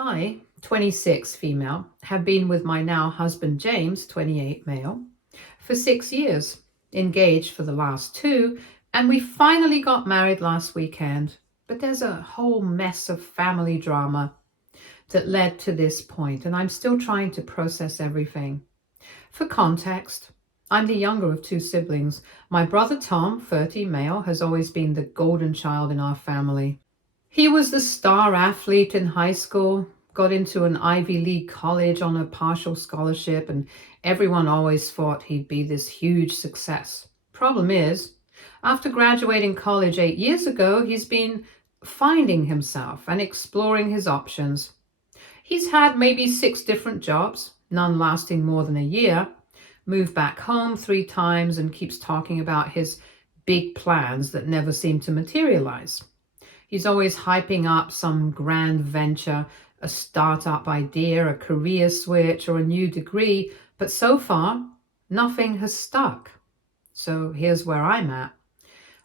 I, 26 female, have been with my now husband James, 28 male, for 6 years, engaged for the last two, and we finally got married last weekend. But there's a whole mess of family drama that led to this point, and I'm still trying to process everything. For context, I'm the younger of two siblings. My brother Tom, 30 male, has always been the golden child in our family. He was the star athlete in high school, got into an Ivy League college on a partial scholarship, and everyone always thought he'd be this huge success. Problem is, after graduating college 8 years ago, he's been finding himself and exploring his options. He's had maybe 6 different jobs, none lasting more than a year, moved back home 3 times, and keeps talking about his big plans that never seem to materialize. He's always hyping up some grand venture, a startup idea, a career switch, or a new degree, but so far, nothing has stuck. So here's where I'm at.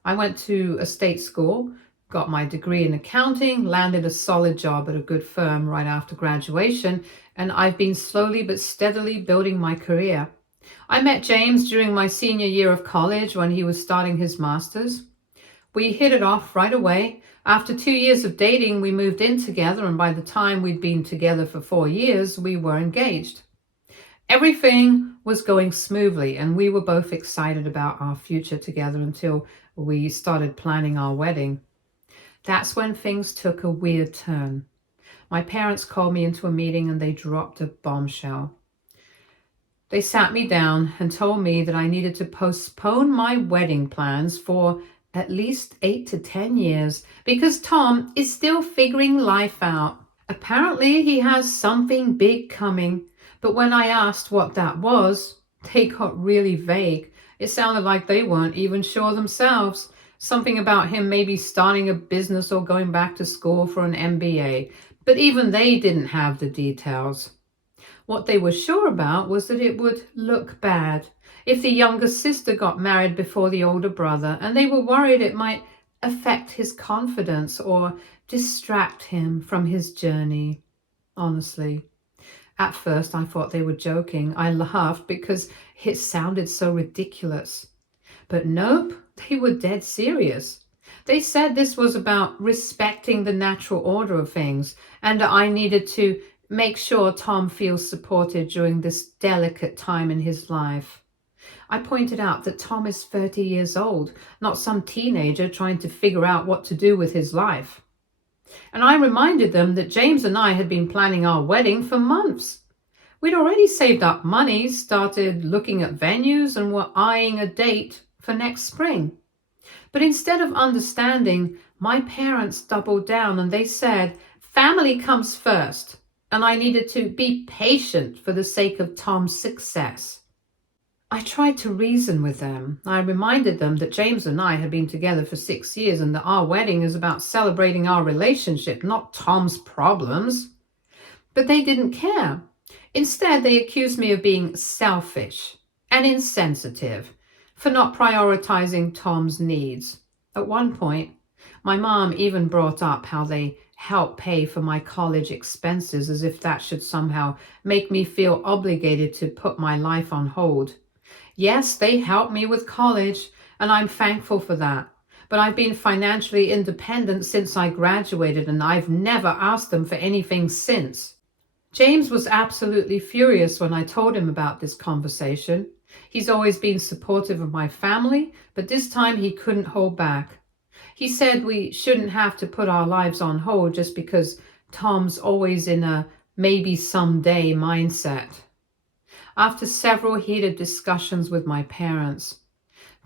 I went to a state school, got my degree in accounting, landed a solid job at a good firm right after graduation, and I've been slowly but steadily building my career. I met James during my senior year of college when he was starting his master's. We hit it off right away. After 2 years of dating, we moved in together, and by the time we'd been together for 4 years, we were engaged. Everything was going smoothly, and we were both excited about our future together until we started planning our wedding. That's when things took a weird turn. My parents called me into a meeting and they dropped a bombshell. They sat me down and told me that I needed to postpone my wedding plans for at least 8 to 10 years because Tom is still figuring life out. Apparently he has something big coming, but when I asked what that was, they got really vague. It sounded like they weren't even sure themselves. Something about him maybe starting a business or going back to school for an MBA, but even they didn't have the details. What they were sure about was that it would look bad if the younger sister got married before the older brother, and they were worried it might affect his confidence or distract him from his journey. Honestly, at first I thought they were joking. I laughed because it sounded so ridiculous. But nope, they were dead serious. They said this was about respecting the natural order of things, and I needed to make sure Tom feels supported during this delicate time in his life. I pointed out that Tom is 30 years old, not some teenager trying to figure out what to do with his life. And I reminded them that James and I had been planning our wedding for months. We'd already saved up money, started looking at venues, and were eyeing a date for next spring. But instead of understanding, my parents doubled down and they said family comes first, and I needed to be patient for the sake of Tom's success. I tried to reason with them. I reminded them that James and I had been together for 6 years and that our wedding is about celebrating our relationship, not Tom's problems. But they didn't care. Instead, they accused me of being selfish and insensitive for not prioritizing Tom's needs. At one point, my mom even brought up how they help pay for my college expenses, as if that should somehow make me feel obligated to put my life on hold. Yes, they helped me with college, and I'm thankful for that. But I've been financially independent since I graduated, and I've never asked them for anything since. James was absolutely furious when I told him about this conversation. He's always been supportive of my family, but this time he couldn't hold back. He said we shouldn't have to put our lives on hold just because Tom's always in a maybe someday mindset. After several heated discussions with my parents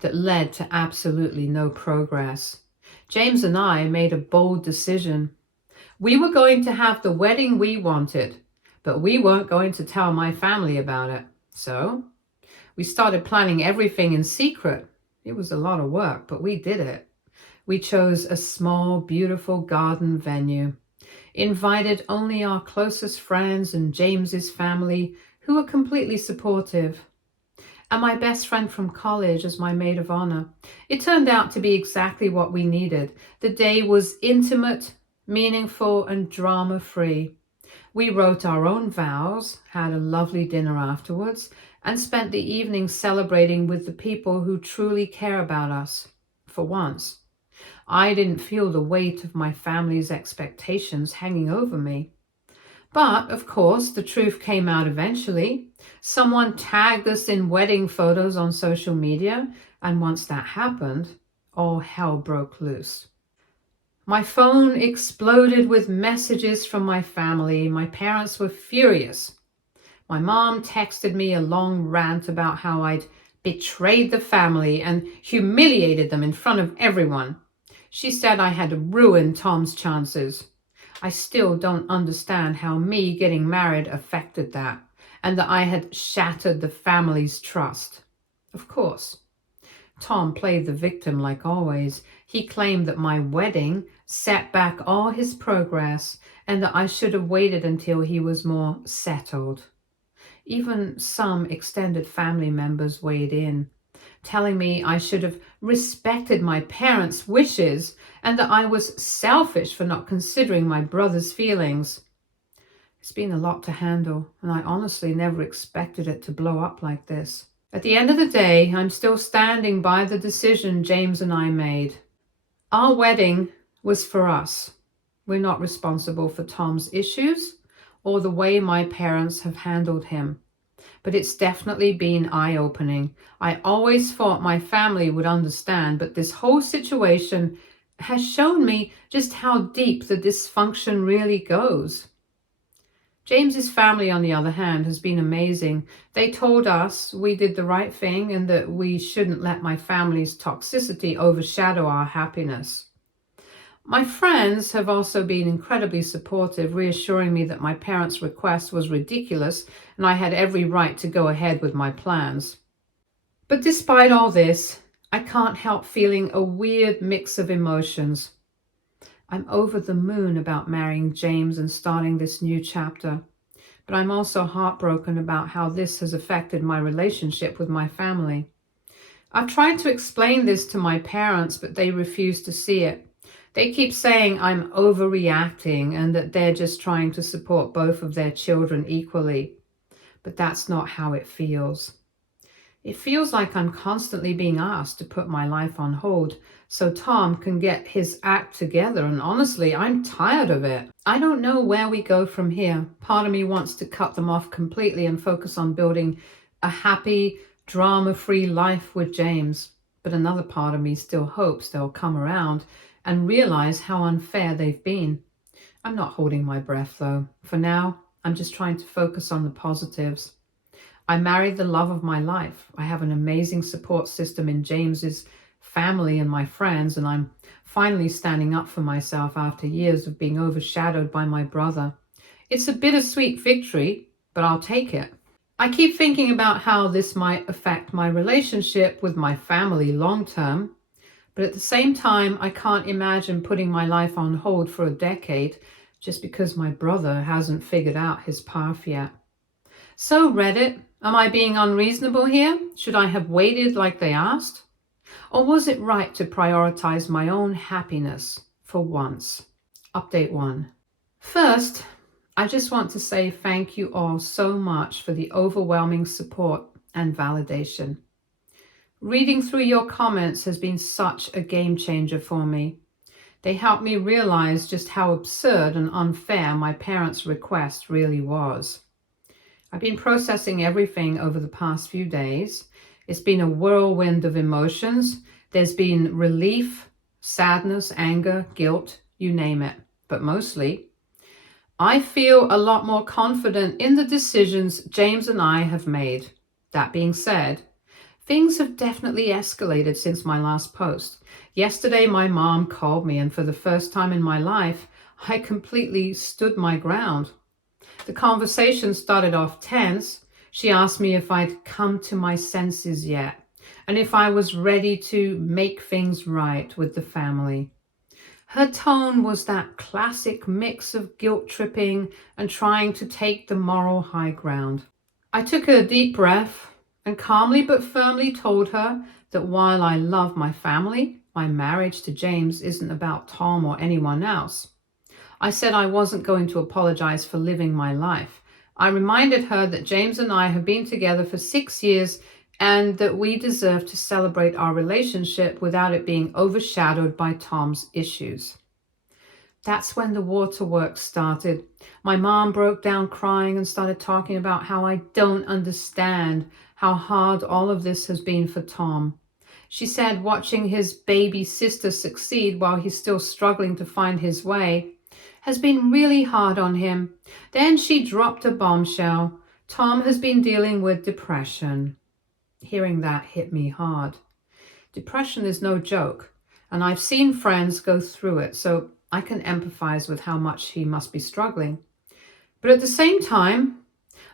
that led to absolutely no progress, James and I made a bold decision. We were going to have the wedding we wanted, but we weren't going to tell my family about it. So we started planning everything in secret. It was a lot of work, but we did it. We chose a small, beautiful garden venue, invited only our closest friends and James's family, who were completely supportive, and my best friend from college as my maid of honor. It turned out to be exactly what we needed. The day was intimate, meaningful, and drama-free. We wrote our own vows, had a lovely dinner afterwards, and spent the evening celebrating with the people who truly care about us, for once. I didn't feel the weight of my family's expectations hanging over me. But, of course, the truth came out eventually. Someone tagged us in wedding photos on social media, and once that happened, all hell broke loose. My phone exploded with messages from my family. My parents were furious. My mom texted me a long rant about how I'd betrayed the family and humiliated them in front of everyone. She said I had ruined Tom's chances. I still don't understand how me getting married affected that, and that I had shattered the family's trust. Of course, Tom played the victim like always. He claimed that my wedding set back all his progress and that I should have waited until he was more settled. Even some extended family members weighed in, telling me I should have respected my parents' wishes and that I was selfish for not considering my brother's feelings. It's been a lot to handle, and I honestly never expected it to blow up like this. At the end of the day, I'm still standing by the decision James and I made. Our wedding was for us. We're not responsible for Tom's issues or the way my parents have handled him. But it's definitely been eye-opening. I always thought my family would understand, but this whole situation has shown me just how deep the dysfunction really goes. James's family, on the other hand, has been amazing. They told us we did the right thing and that we shouldn't let my family's toxicity overshadow our happiness. My friends have also been incredibly supportive, reassuring me that my parents' request was ridiculous and I had every right to go ahead with my plans. But despite all this, I can't help feeling a weird mix of emotions. I'm over the moon about marrying James and starting this new chapter, but I'm also heartbroken about how this has affected my relationship with my family. I've tried to explain this to my parents, but they refuse to see it. They keep saying I'm overreacting and that they're just trying to support both of their children equally. But that's not how it feels. It feels like I'm constantly being asked to put my life on hold so Tom can get his act together, and honestly, I'm tired of it. I don't know where we go from here. Part of me wants to cut them off completely and focus on building a happy, drama-free life with James. But another part of me still hopes they'll come around and realize how unfair they've been. I'm not holding my breath though. For now, I'm just trying to focus on the positives. I married the love of my life. I have an amazing support system in James's family and my friends, and I'm finally standing up for myself after years of being overshadowed by my brother. It's a bittersweet victory, but I'll take it. I keep thinking about how this might affect my relationship with my family long term, but at the same time, I can't imagine putting my life on hold for a decade just because my brother hasn't figured out his path yet. So Reddit, am I being unreasonable here? Should I have waited like they asked? Or was it right to prioritize my own happiness for once? Update 1. First, I just want to say thank you all so much for the overwhelming support and validation. Reading through your comments has been such a game changer for me. They helped me realize just how absurd and unfair my parents' request really was. I've been processing everything over the past few days. It's been a whirlwind of emotions. There's been relief, sadness, anger, guilt, you name it. But mostly, I feel a lot more confident in the decisions James and I have made. That being said, things have definitely escalated since my last post. Yesterday, my mom called me, and for the first time in my life, I completely stood my ground. The conversation started off tense. She asked me if I'd come to my senses yet, and if I was ready to make things right with the family. Her tone was that classic mix of guilt-tripping and trying to take the moral high ground. I took a deep breath and calmly but firmly told her that while I love my family, my marriage to James isn't about Tom or anyone else. I said I wasn't going to apologize for living my life. I reminded her that James and I have been together for 6 years and that we deserve to celebrate our relationship without it being overshadowed by Tom's issues. That's when the waterworks started. My mom broke down crying and started talking about how I don't understand how hard all of this has been for Tom. She said watching his baby sister succeed while he's still struggling to find his way has been really hard on him. Then she dropped a bombshell. Tom has been dealing with depression. Hearing that hit me hard. Depression is no joke, and I've seen friends go through it, so I can empathize with how much he must be struggling. But at the same time,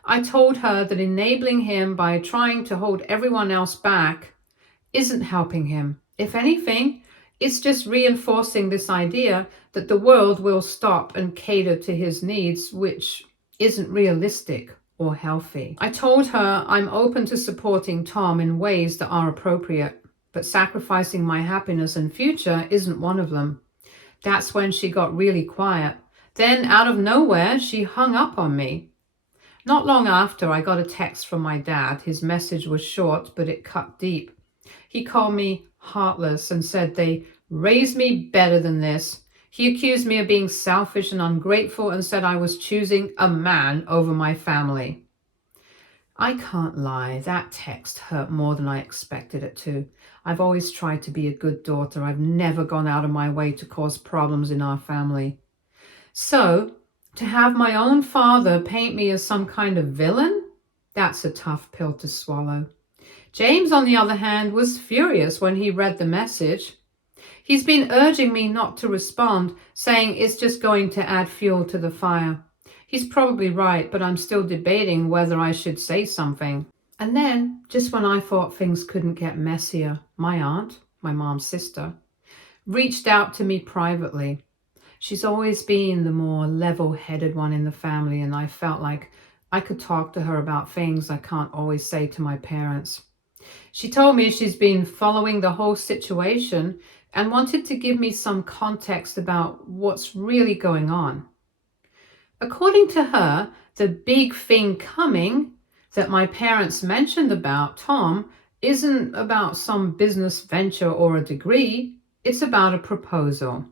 I told her that enabling him by trying to hold everyone else back isn't helping him. If anything, it's just reinforcing this idea that the world will stop and cater to his needs, which isn't realistic or healthy. I told her I'm open to supporting Tom in ways that are appropriate, but sacrificing my happiness and future isn't one of them. That's when she got really quiet. Then, out of nowhere, she hung up on me. Not long after, I got a text from my dad. His message was short, but it cut deep. He called me heartless and said they raised me better than this. He accused me of being selfish and ungrateful and said I was choosing a man over my family. I can't lie, that text hurt more than I expected it to. I've always tried to be a good daughter. I've never gone out of my way to cause problems in our family. So, to have my own father paint me as some kind of villain, that's a tough pill to swallow. James, on the other hand, was furious when he read the message. He's been urging me not to respond, saying it's just going to add fuel to the fire. He's probably right, but I'm still debating whether I should say something. And then, just when I thought things couldn't get messier, my aunt, my mom's sister, reached out to me privately. She's always been the more level-headed one in the family, and I felt like I could talk to her about things I can't always say to my parents. She told me she's been following the whole situation and wanted to give me some context about what's really going on. According to her, the big thing coming that my parents mentioned about Tom isn't about some business venture or a degree, it's about a proposal.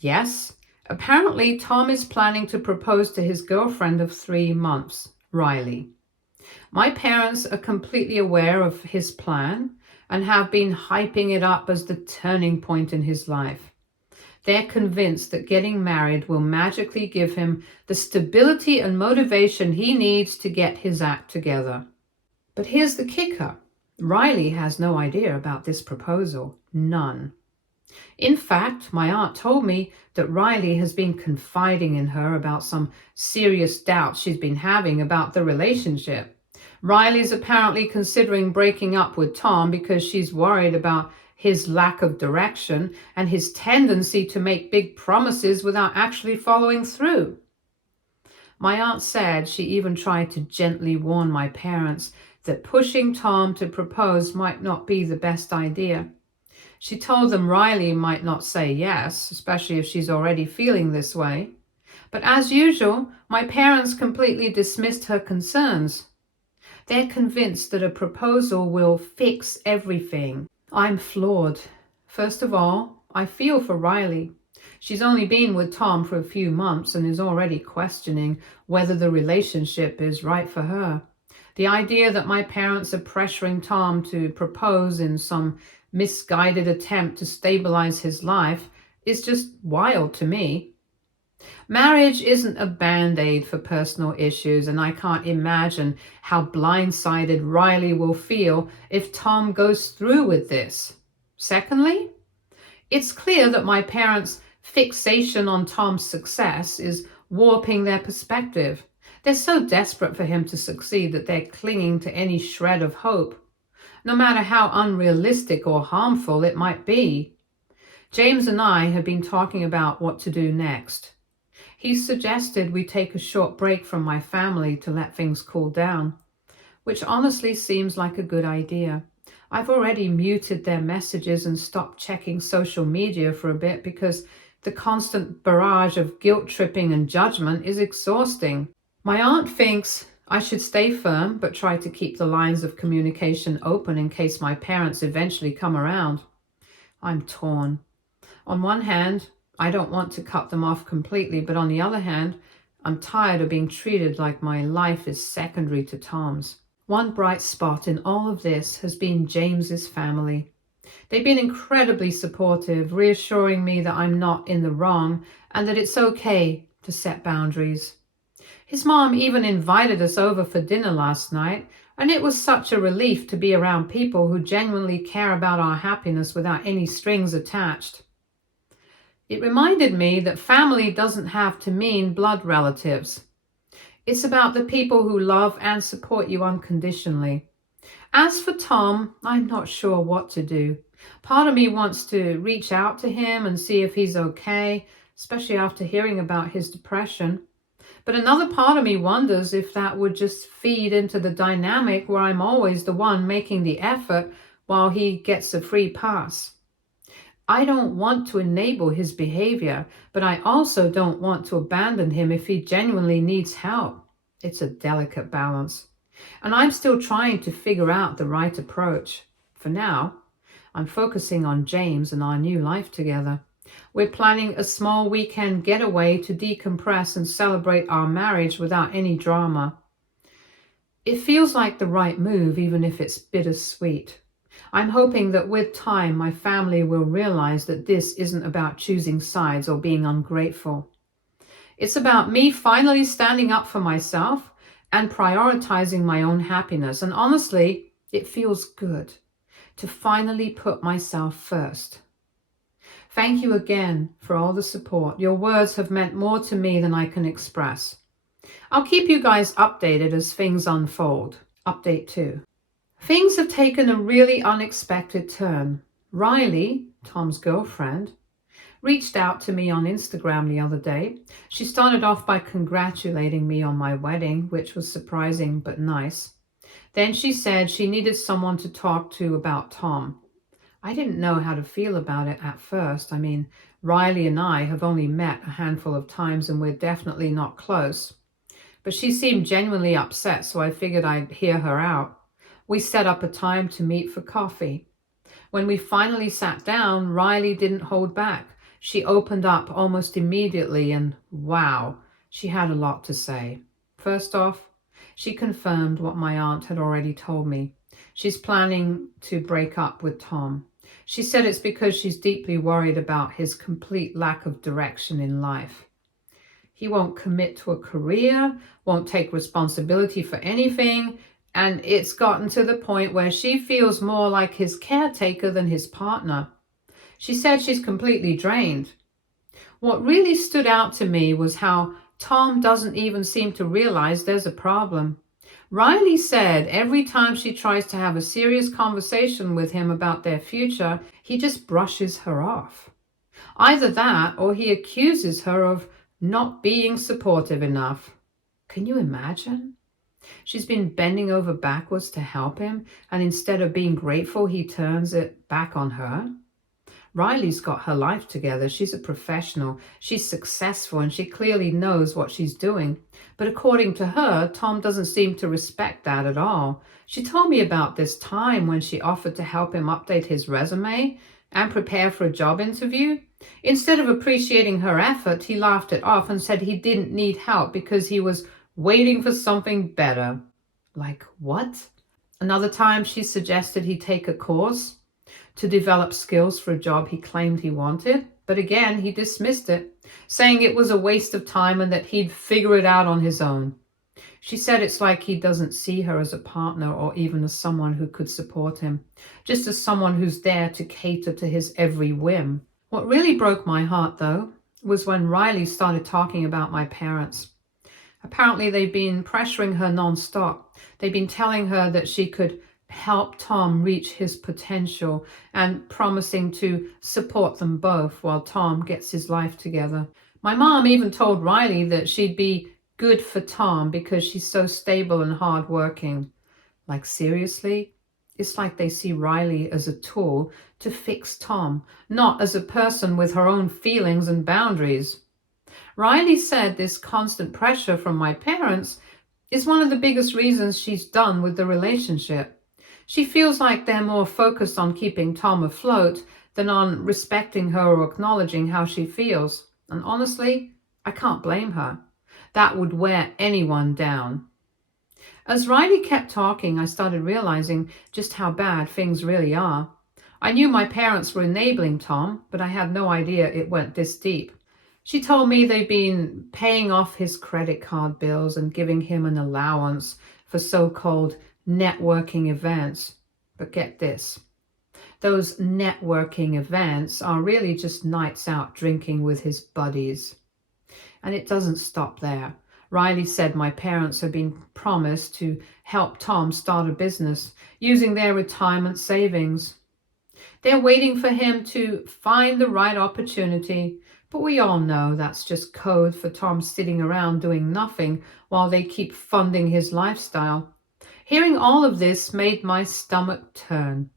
Yes, apparently Tom is planning to propose to his girlfriend of 3 months, Riley. My parents are completely aware of his plan and have been hyping it up as the turning point in his life. They're convinced that getting married will magically give him the stability and motivation he needs to get his act together. But here's the kicker. Riley has no idea about this proposal. None. In fact, my aunt told me that Riley has been confiding in her about some serious doubts she's been having about the relationship. Riley's apparently considering breaking up with Tom because she's worried about his lack of direction and his tendency to make big promises without actually following through. My aunt said she even tried to gently warn my parents that pushing Tom to propose might not be the best idea. She told them Riley might not say yes, especially if she's already feeling this way. But as usual, my parents completely dismissed her concerns. They're convinced that a proposal will fix everything. I'm flawed. First of all, I feel for Riley. She's only been with Tom for a few months and is already questioning whether the relationship is right for her. The idea that my parents are pressuring Tom to propose in some misguided attempt to stabilize his life is just wild to me. Marriage isn't a band-aid for personal issues, and I can't imagine how blindsided Riley will feel if Tom goes through with this. Secondly, it's clear that my parents' fixation on Tom's success is warping their perspective. They're so desperate for him to succeed that they're clinging to any shred of hope, no matter how unrealistic or harmful it might be. James and I have been talking about what to do next. He suggested we take a short break from my family to let things cool down, which honestly seems like a good idea. I've already muted their messages and stopped checking social media for a bit because The constant barrage of guilt tripping and judgment is exhausting. My aunt thinks I should stay firm but try to keep the lines of communication open in case my parents eventually come around. I'm torn. On one hand, I don't want to cut them off completely, but on the other hand, I'm tired of being treated like my life is secondary to Tom's. One bright spot in all of this has been James's family. They've been incredibly supportive, reassuring me that I'm not in the wrong and that it's okay to set boundaries. His mom even invited us over for dinner last night, and it was such a relief to be around people who genuinely care about our happiness without any strings attached. It reminded me that family doesn't have to mean blood relatives. It's about the people who love and support you unconditionally. As for Tom, I'm not sure what to do. Part of me wants to reach out to him and see if he's okay, especially after hearing about his depression. But another part of me wonders if that would just feed into the dynamic where I'm always the one making the effort while he gets a free pass. I don't want to enable his behavior, but I also don't want to abandon him if he genuinely needs help. It's a delicate balance. And I'm still trying to figure out the right approach. For now, I'm focusing on James and our new life together. We're planning a small weekend getaway to decompress and celebrate our marriage without any drama. It feels like the right move, even if it's bittersweet. I'm hoping that with time, my family will realize that this isn't about choosing sides or being ungrateful. It's about me finally standing up for myself and prioritizing my own happiness. And honestly, it feels good to finally put myself first. Thank you again for all the support. Your words have meant more to me than I can express. I'll keep you guys updated as things unfold. Update 2. Things have taken a really unexpected turn. Riley, Tom's girlfriend, reached out to me on Instagram the other day. She started off by congratulating me on my wedding, which was surprising but nice. Then she said she needed someone to talk to about Tom. I didn't know how to feel about it at first. I mean, Riley and I have only met a handful of times and we're definitely not close. But she seemed genuinely upset, so I figured I'd hear her out. We set up a time to meet for coffee. When we finally sat down, Riley didn't hold back. She opened up almost immediately and wow, she had a lot to say. First off, she confirmed what my aunt had already told me. She's planning to break up with Tom. She said it's because she's deeply worried about his complete lack of direction in life. He won't commit to a career, won't take responsibility for anything, and it's gotten to the point where she feels more like his caretaker than his partner. She said she's completely drained. What really stood out to me was how Tom doesn't even seem to realize there's a problem. Riley said every time she tries to have a serious conversation with him about their future, he just brushes her off. Either that or he accuses her of not being supportive enough. Can you imagine? She's been bending over backwards to help him, and instead of being grateful, he turns it back on her. Riley's got her life together. She's a professional. She's successful, and she clearly knows what she's doing. But according to her, Tom doesn't seem to respect that at all. She told me about this time when she offered to help him update his resume and prepare for a job interview. Instead of appreciating her effort, he laughed it off and said he didn't need help because he was waiting for something better. Like what? Another time she suggested he take a course to develop skills for a job he claimed he wanted, but again he dismissed it, saying it was a waste of time and that he'd figure it out on his own. She said it's like he doesn't see her as a partner or even as someone who could support him, just as someone who's there to cater to his every whim. What really broke my heart, though, was when Riley started talking about my parents. Apparently they've been pressuring her nonstop. They've been telling her that she could help Tom reach his potential and promising to support them both while Tom gets his life together. My mom even told Riley that she'd be good for Tom because she's so stable and hardworking. Like, seriously? It's like they see Riley as a tool to fix Tom, not as a person with her own feelings and boundaries. Riley said this constant pressure from my parents is one of the biggest reasons she's done with the relationship. She feels like they're more focused on keeping Tom afloat than on respecting her or acknowledging how she feels. And honestly, I can't blame her. That would wear anyone down. As Riley kept talking, I started realizing just how bad things really are. I knew my parents were enabling Tom, but I had no idea it went this deep. She told me they'd been paying off his credit card bills and giving him an allowance for so-called networking events. But get this, those networking events are really just nights out drinking with his buddies. And it doesn't stop there. Riley said my parents have been promised to help Tom start a business using their retirement savings. They're waiting for him to find the right opportunity, but we all know that's just code for Tom sitting around doing nothing while they keep funding his lifestyle. Hearing all of this made my stomach turn.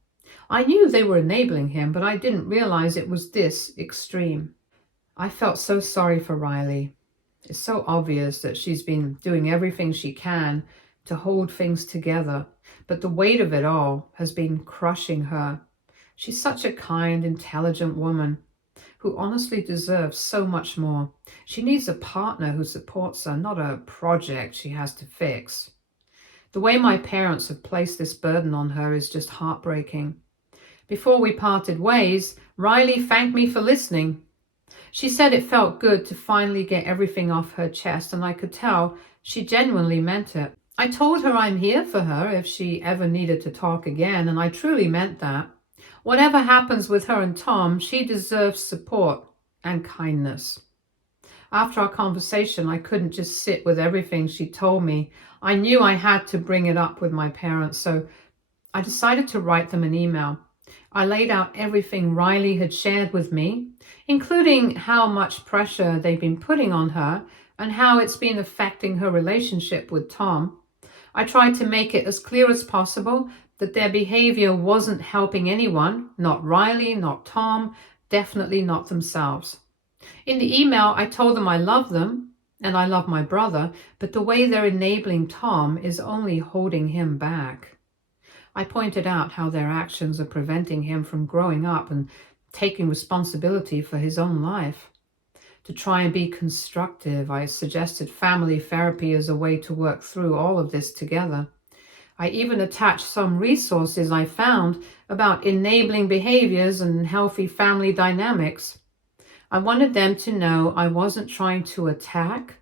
I knew they were enabling him, but I didn't realize it was this extreme. I felt so sorry for Riley. It's so obvious that she's been doing everything she can to hold things together, but the weight of it all has been crushing her. She's such a kind, intelligent woman who honestly deserves so much more. She needs a partner who supports her, not a project she has to fix. The way my parents have placed this burden on her is just heartbreaking. Before we parted ways, Riley thanked me for listening. She said it felt good to finally get everything off her chest, and I could tell she genuinely meant it. I told her I'm here for her if she ever needed to talk again, and I truly meant that. Whatever happens with her and Tom, she deserves support and kindness. After our conversation, I couldn't just sit with everything she told me. I knew I had to bring it up with my parents, so I decided to write them an email. I laid out everything Riley had shared with me, including how much pressure they've been putting on her and how it's been affecting her relationship with Tom. I tried to make it as clear as possible that their behavior wasn't helping anyone, not Riley, not Tom, definitely not themselves. In the email, I told them I love them and I love my brother, but the way they're enabling Tom is only holding him back. I pointed out how their actions are preventing him from growing up and taking responsibility for his own life. To try and be constructive, I suggested family therapy as a way to work through all of this together. I even attached some resources I found about enabling behaviors and healthy family dynamics. I wanted them to know I wasn't trying to attack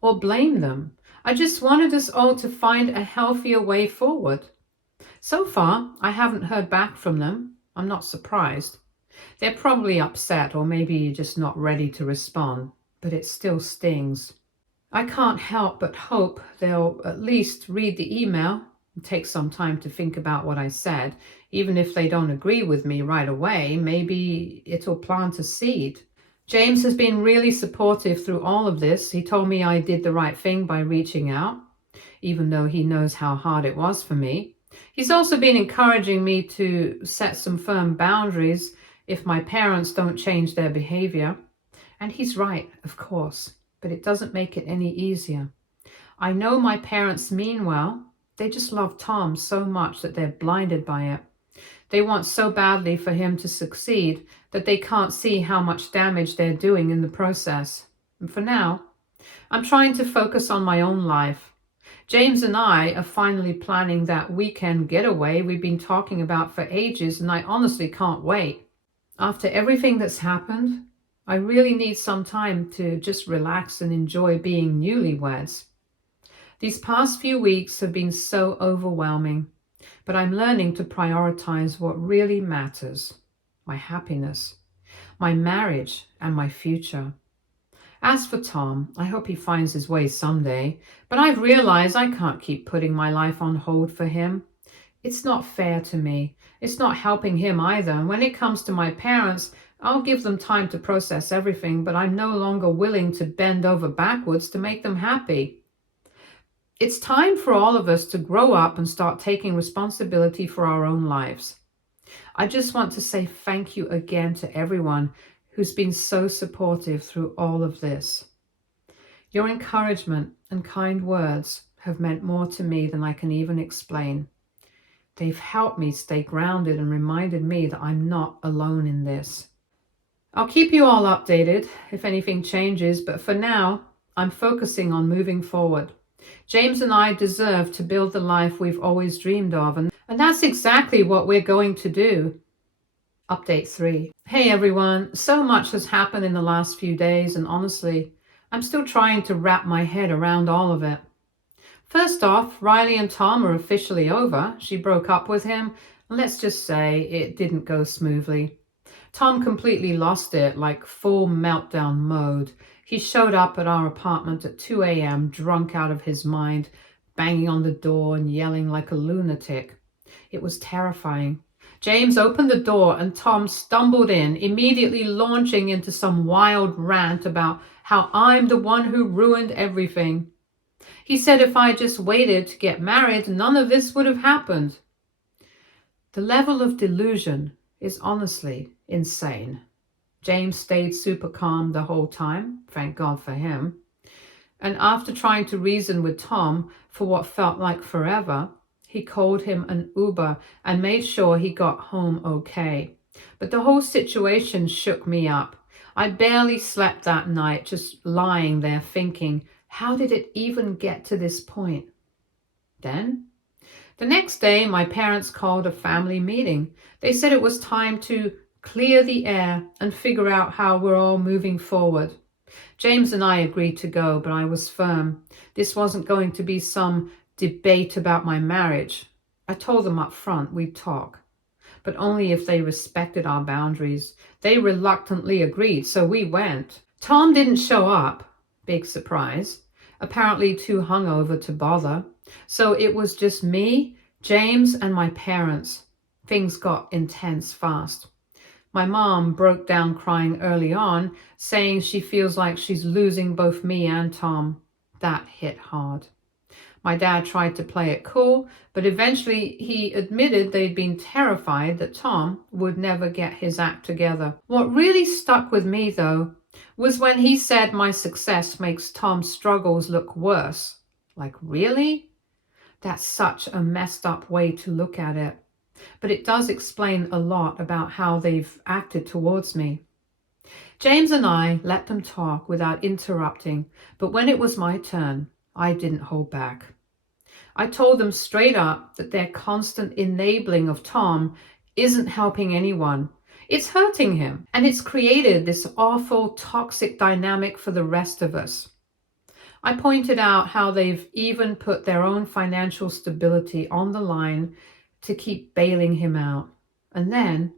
or blame them. I just wanted us all to find a healthier way forward. So far, I haven't heard back from them. I'm not surprised. They're probably upset or maybe just not ready to respond, but it still stings. I can't help but hope they'll at least read the email and take some time to think about what I said. Even if they don't agree with me right away, maybe it'll plant a seed. James has been really supportive through all of this. He told me I did the right thing by reaching out, even though he knows how hard it was for me. He's also been encouraging me to set some firm boundaries if my parents don't change their behavior. And he's right, of course, but it doesn't make it any easier. I know my parents mean well. They just love Tom so much that they're blinded by it. They want so badly for him to succeed that they can't see how much damage they're doing in the process. And for now, I'm trying to focus on my own life. James and I are finally planning that weekend getaway we've been talking about for ages, and I honestly can't wait. After everything that's happened, I really need some time to just relax and enjoy being newlyweds. These past few weeks have been so overwhelming, but I'm learning to prioritize what really matters: my happiness, my marriage, and my future. As for Tom, I hope he finds his way someday, but I've realized I can't keep putting my life on hold for him. It's not fair to me. It's not helping him either. And when it comes to my parents, I'll give them time to process everything, but I'm no longer willing to bend over backwards to make them happy. It's time for all of us to grow up and start taking responsibility for our own lives. I just want to say thank you again to everyone who's been so supportive through all of this. Your encouragement and kind words have meant more to me than I can even explain. They've helped me stay grounded and reminded me that I'm not alone in this. I'll keep you all updated if anything changes, but for now, I'm focusing on moving forward. James and I deserve to build the life we've always dreamed of, and that's exactly what we're going to do. Update 3. Hey everyone, so much has happened in the last few days, and honestly, I'm still trying to wrap my head around all of it. First off, Riley and Tom are officially over. She broke up with him, and let's just say it didn't go smoothly. Tom completely lost it, like full meltdown mode. He showed up at our apartment at 2 a.m. drunk out of his mind, banging on the door and yelling like a lunatic. It was terrifying. James opened the door and Tom stumbled in, immediately launching into some wild rant about how I'm the one who ruined everything. He said if I just waited to get married, none of this would have happened. The level of delusion is honestly insane. James stayed super calm the whole time, thank God for him. And after trying to reason with Tom for what felt like forever, he called him an Uber and made sure he got home okay. But the whole situation shook me up. I barely slept that night, just lying there thinking, how did it even get to this point? Then, the next day, my parents called a family meeting. They said it was time to clear the air and figure out how we're all moving forward. James and I agreed to go, but I was firm. This wasn't going to be some debate about my marriage. I told them up front we'd talk, but only if they respected our boundaries. They reluctantly agreed, so we went. Tom didn't show up. Big surprise. Apparently too hungover to bother. So it was just me, James, and my parents. Things got intense fast. My mom broke down crying early on, saying she feels like she's losing both me and Tom. That hit hard. My dad tried to play it cool, but eventually he admitted they'd been terrified that Tom would never get his act together. What really stuck with me, though, was when he said my success makes Tom's struggles look worse. Like, really? That's such a messed up way to look at it. But it does explain a lot about how they've acted towards me. James and I let them talk without interrupting, but when it was my turn, I didn't hold back. I told them straight up that their constant enabling of Tom isn't helping anyone. It's hurting him, and it's created this awful, toxic dynamic for the rest of us. I pointed out how they've even put their own financial stability on the line to keep bailing him out. And then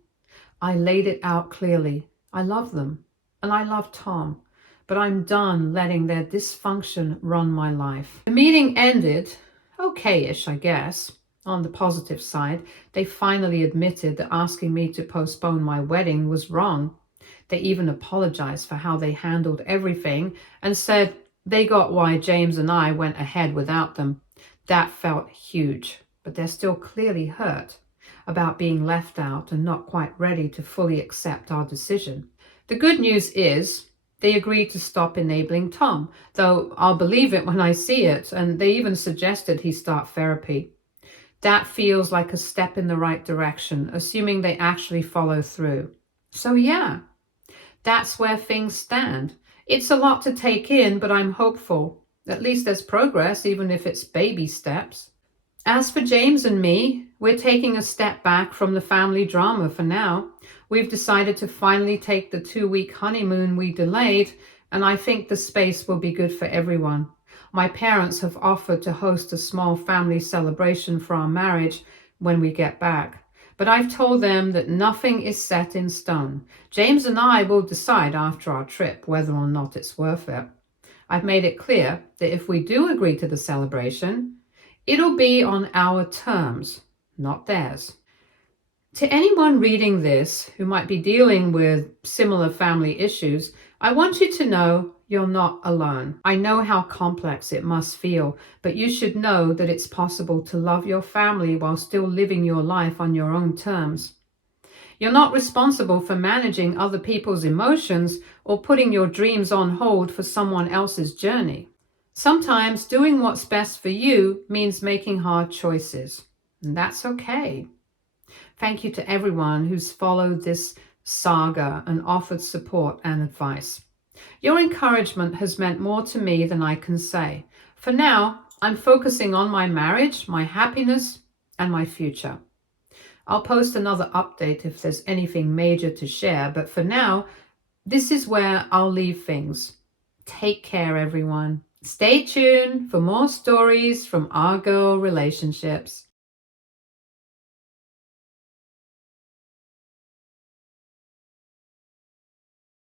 I laid it out clearly. I love them, and I love Tom, but I'm done letting their dysfunction run my life. The meeting ended okay-ish, I guess. On the positive side, they finally admitted that asking me to postpone my wedding was wrong. They even apologized for how they handled everything and said they got why James and I went ahead without them. That felt huge, but they're still clearly hurt about being left out and not quite ready to fully accept our decision. The good news is they agreed to stop enabling Tom, though I'll believe it when I see it, and they even suggested he start therapy. That feels like a step in the right direction, assuming they actually follow through. So yeah, that's where things stand. It's a lot to take in, but I'm hopeful. At least there's progress, even if it's baby steps. As for James and me, we're taking a step back from the family drama for now. We've decided to finally take the 2-week honeymoon we delayed, and I think the space will be good for everyone. My parents have offered to host a small family celebration for our marriage when we get back. But I've told them that nothing is set in stone. James and I will decide after our trip whether or not it's worth it. I've made it clear that if we do agree to the celebration, it'll be on our terms, not theirs. To anyone reading this who might be dealing with similar family issues, I want you to know you're not alone. I know how complex it must feel, but you should know that it's possible to love your family while still living your life on your own terms. You're not responsible for managing other people's emotions or putting your dreams on hold for someone else's journey. Sometimes doing what's best for you means making hard choices, and that's okay. Thank you to everyone who's followed this saga and offered support and advice. Your encouragement has meant more to me than I can say. For now, I'm focusing on my marriage, my happiness, and my future. I'll post another update if there's anything major to share, but for now, this is where I'll leave things. Take care, everyone. Stay tuned for more stories from our girl relationships.